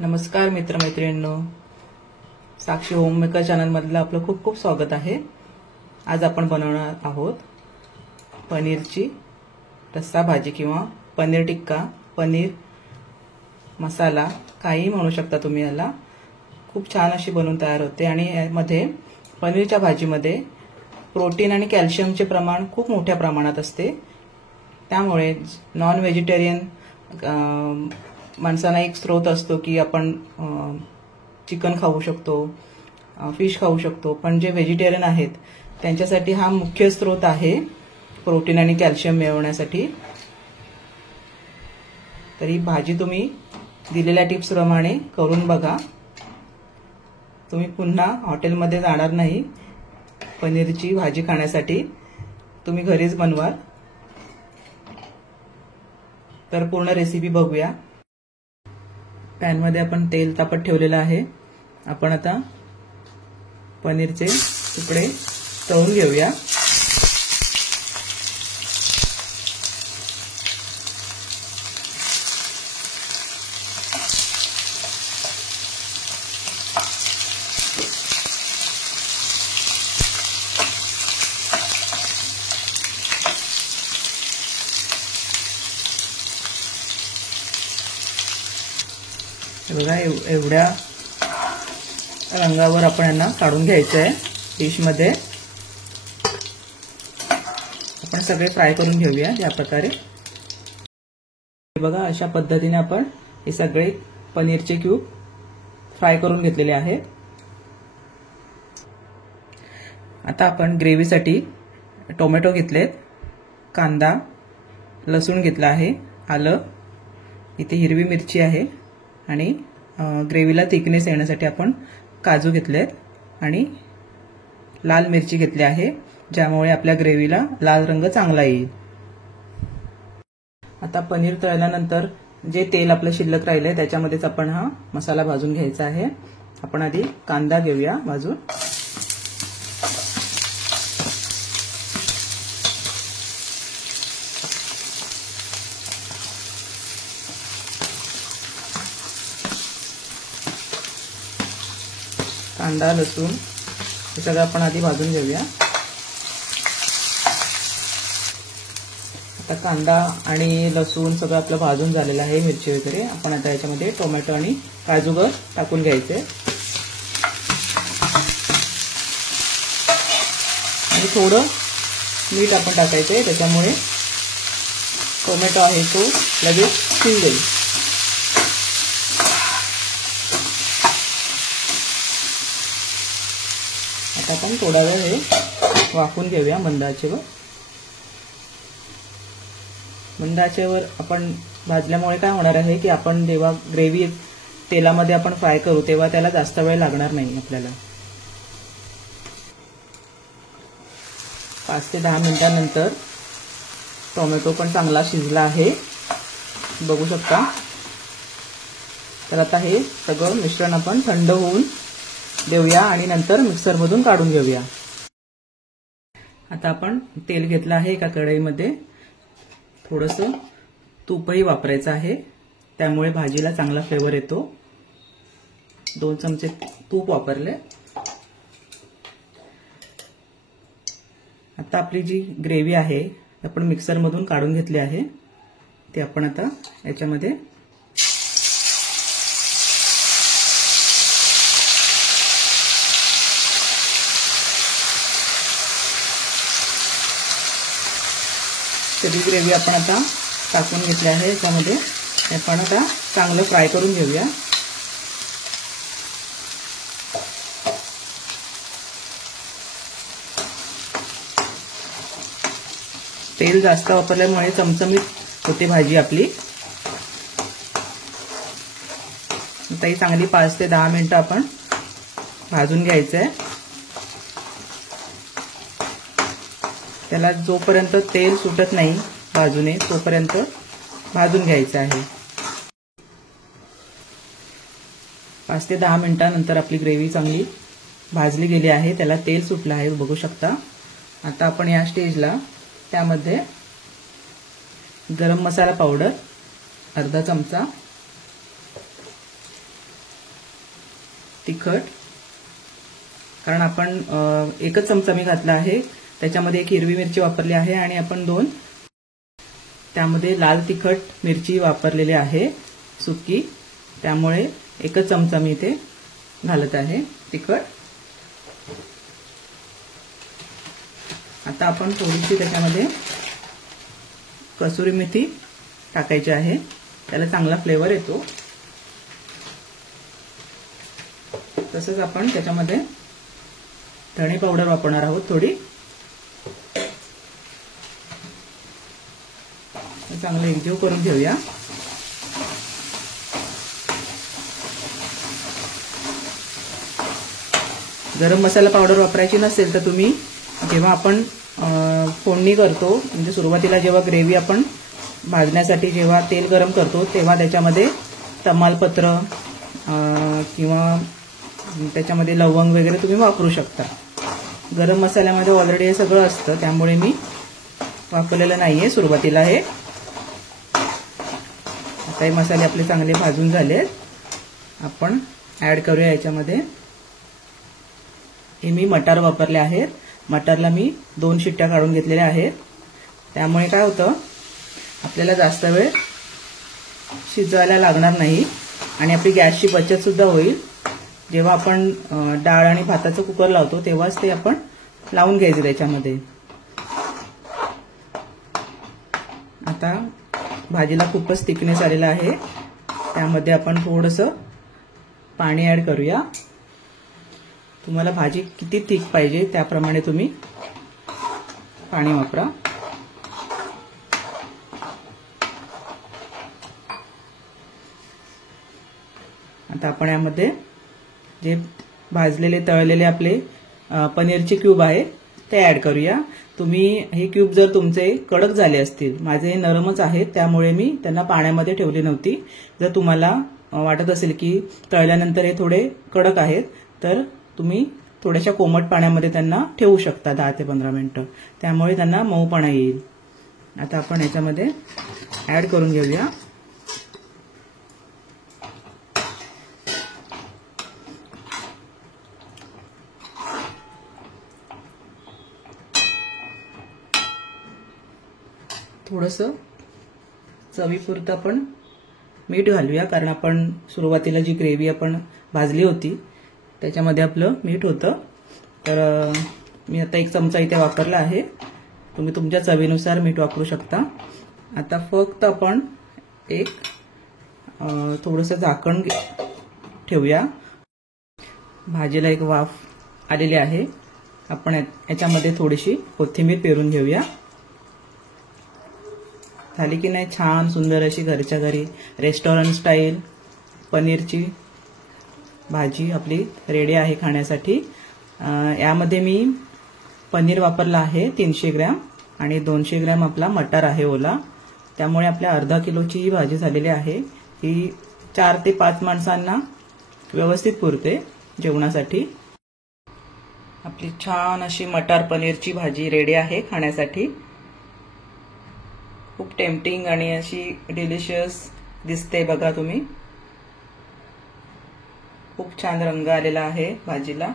नमस्कार मित्रमैत्रिणींनो, साक्षी होममेकर चॅनलमधलं आपलं खूप खूप स्वागत आहे। आज आपण बनवणार आहोत पनीरची रस्सा भाजी किंवा पनीर टिक्का, पनीर मसाला काही म्हणू शकता तुम्ही याला। खूप छान अशी बनवून तयार होते आणि यामध्ये पनीरच्या भाजीमध्ये प्रोटीन आणि कॅल्शियमचे प्रमाण खूप मोठ्या प्रमाणात असते। त्यामुळे नॉन व्हेजिटेरियन माणसांना एक स्रोत असतो की आपण चिकन खाऊ शकतो, फिश खाऊ शकतो, पण जे व्हेजिटेरियन आहेत त्यांच्यासाठी हा मुख्य स्रोत आहे प्रोटीन आणि कॅल्शियम मिळवण्यासाठी। तर ही भाजी तुम्ही दिलेल्या टिप्स प्रमाणे करून बघा, तुम्ही पुन्हा हॉटेलमध्ये जाणार नाही पनीरची भाजी खाण्यासाठी, तुम्ही घरीच बनवा। तर पूर्ण रेसिपी बघूया। पॅन मध्ये आपण तेल तापत ठेवलेलं आहे। आपण आता पनीरचे तुकडे तळून घेऊया। बघा एवढ्या रंगावर आपण यांना काढून घ्यायचं आहे। डिश मध्ये आपण सगळे फ्राय करून घेऊया या प्रकारे। बघा अशा पद्धतीने आपण हे सगळे पनीरचे क्यूब फ्राय करून घेतलेले आहेत। आता आपण ग्रेव्हीसाठी टोमॅटो घेतलेत, कांदा, लसूण घेतला आहे, आलं, इथे हिरवी मिरची आहे आणि ग्रेव्हीला थिकनेस येण्यासाठी आपण काजू घेतलेत आणि लाल मिरची घेतली आहे, ज्यामुळे आपल्या ग्रेव्हीला लाल रंग चांगला येईल। आता पनीर तळल्यानंतर जे तेल आपलं शिल्लक राहिलंय त्याच्यामध्येच आपण हा मसाला भाजून घ्यायचा आहे। आपण आधी कांदा घेऊया भाजून। कांदा, लसूण हे सगळं आपण आधी भाजून घेऊया। आता कांदा आणि लसूण सगळं आपलं भाजून झालेलं आहे, मिरची वगैरे। आपण आता याच्यामध्ये टोमॅटो आणि काजू टाकून घ्यायचे आणि थोडं मीठ आपण टाकायचे, त्याच्यामुळे टोमॅटो आहे तो लगेच शिजेल। आता आपण थोडा वेळ हे वाफवून घेऊया मंद आचेवर। मंद आचेवर आपण भाजल्यामुळे काय होणार आहे की आपण जेव्हा ग्रेव्ही तेलामध्ये आपण फ्राय करू तेव्हा त्याला जास्त वेळ लागणार नाही आपल्याला। 5 ते 10 मिनिटांनंतर टोमॅटो पण चांगला शिजला आहे, बघू शकता। तर आता हे सगळं मिश्रण आपण थंड होऊन देऊया आणि नंतर मिक्सर मधून काढून घेऊया। आता आपण तेल घेतलं आहे एका कढईमध्ये, थोडंसं तूपही वापरायचं आहे, त्यामुळे भाजीला चांगला फ्लेवर येतो। 2 चमचे तूप वापरले। आता आपली जी ग्रेव्ही आहे आपण मिक्सर मधून काढून घेतली आहे, ते आपण आता याच्यामध्ये सगळी ग्रेव्ही आपण आता टाकून घेतली आहे। याच्यामध्ये आपण आता चांगलं फ्राय करून घेऊया। तेल जास्त वापरल्यामुळे चमचमीत होते भाजी आपली। आता ही चांगली 5 ते 10 मिनिटं आपण भाजून घ्यायचंय। त्याला जोपर्यंत तेल सुटत नाही बाजूने तोपर्यंत भाजून घ्यायचं आहे। 5 ते 10 मिनिटांनंतर आपली ग्रेव्ही चांगली भाजली गेली आहे, त्याला तेल सुटलं आहे, बघू शकता। आता आपण या स्टेजला त्यामध्ये गरम मसाला पावडर अर्धा चमचा, तिखट, कारण आपण एकच चमचा मी घातला आहे, त्याच्यामध्ये 1 हिरवी मिरची वापरली आहे आणि आपण 2 त्यामध्ये लाल तिखट मिरची वापरलेली आहे सुकी, त्यामुळे एकच चमचा मी इथे घालत आहे तिखट. आता आपण थोडीशी त्याच्यामध्ये कसुरी मेथी टाकायची आहे, त्याला चांगला फ्लेवर येतो. तसंच आपण त्याच्यामध्ये धणे पावडर वापरणार आहोत थोडी. चांगलं एकजीव करून घेऊया. गरम मसाला पावडर वापरायची नसेल तर तुम्ही जेव्हा आपण फोडणी करतो, म्हणजे सुरुवातीला जेव्हा ग्रेव्ही आपण भाजण्यासाठी जेव्हा तेल गरम करतो तेव्हा त्याच्यामध्ये तमालपत्र किंवा त्याच्यामध्ये लवंग वगैरे तुम्ही वापरू शकता. गरम मसाल्यामध्ये ऑलरेडी हे सगळं असतं, त्यामुळे मी वापरलेलं नाहीये सुरुवातीला हे. आता हे मसाले आपले चांगले भाजून झाले, आपण ऍड करूया याच्यामध्ये. हे मी मटार वापरले आहेत. मटारला मी 2 शिट्ट्या काढून घेतलेल्या आहेत, त्यामुळे काय होतं आपल्याला जास्त वेळ शिजवायला लागणार नाही आणि आपली गॅसची बचत सुद्धा होईल. जेव्हा आपण डाळ आणि भाताचं कुकर लावतो तेव्हाच ते आपण लावून घ्यायचं त्याच्यामध्ये. आता भाजीला खूपच थिकनेस आलेला आहे, त्यामध्ये आपण थोडंसं पाणी ऍड करूया. तुम्हाला भाजी किती थिक पाहिजे त्याप्रमाणे तुम्ही पाणी वापरा. आता आपण यामध्ये जे भाजलेले तळलेले आपले पनीरचे क्यूब आहेत ते ऍड करूया. तुम्ही हे क्यूब जर तुमचे कडक झाले असतील, माझे नरमच आहेत त्यामुळे मी त्यांना पाण्यामध्ये ठेवली नव्हती. जर तुम्हाला वाटत असेल की तळल्यानंतर हे थोडे कडक आहेत तर तुम्ही थोड्याशा कोमट पाण्यामध्ये त्यांना ठेवू शकता 10 ते 15 मिनिटं, त्यामुळे त्यांना मऊपणा येईल. आता आपण याच्यामध्ये ऍड करून घेऊया. थोडंसं चवीपुरतं आपण मीठ घालूया, कारण आपण सुरुवातीला जी ग्रेव्ही आपण भाजली होती त्याच्यामध्ये आपलं मीठ होतं. तर मी आता 1 चमचा इथे वापरला आहे. तुम्ही तुमच्या चवीनुसार मीठ वापरू शकता. आता फक्त आपण एक थोडंसं झाकण ठेवूया. भाजीला एक वाफ आलेली आहे. आपण याच्यामध्ये थोडीशी कोथिंबीर पेरून घेऊया. झाली की नाही छान सुंदर अशी घरच्या घरी रेस्टॉरंट स्टाईल पनीरची भाजी आपली रेडी आहे खाण्यासाठी. यामध्ये मी पनीर वापरला आहे 300 ग्रॅम आणि 200 ग्रॅम आपला मटार आहे ओला, त्यामुळे आपल्या अर्धा किलोची ही भाजी झालेली आहे. ही 4 ते 5 माणसांना व्यवस्थित पुरते जेवणासाठी. आपली छान अशी मटार पनीरची भाजी रेडी आहे खाण्यासाठी. खूप टेम्पटिंग आणि अशी डिलिशियस दिसते बघा तुम्ही. खूप छान रंग आलेला आहे भाजीला.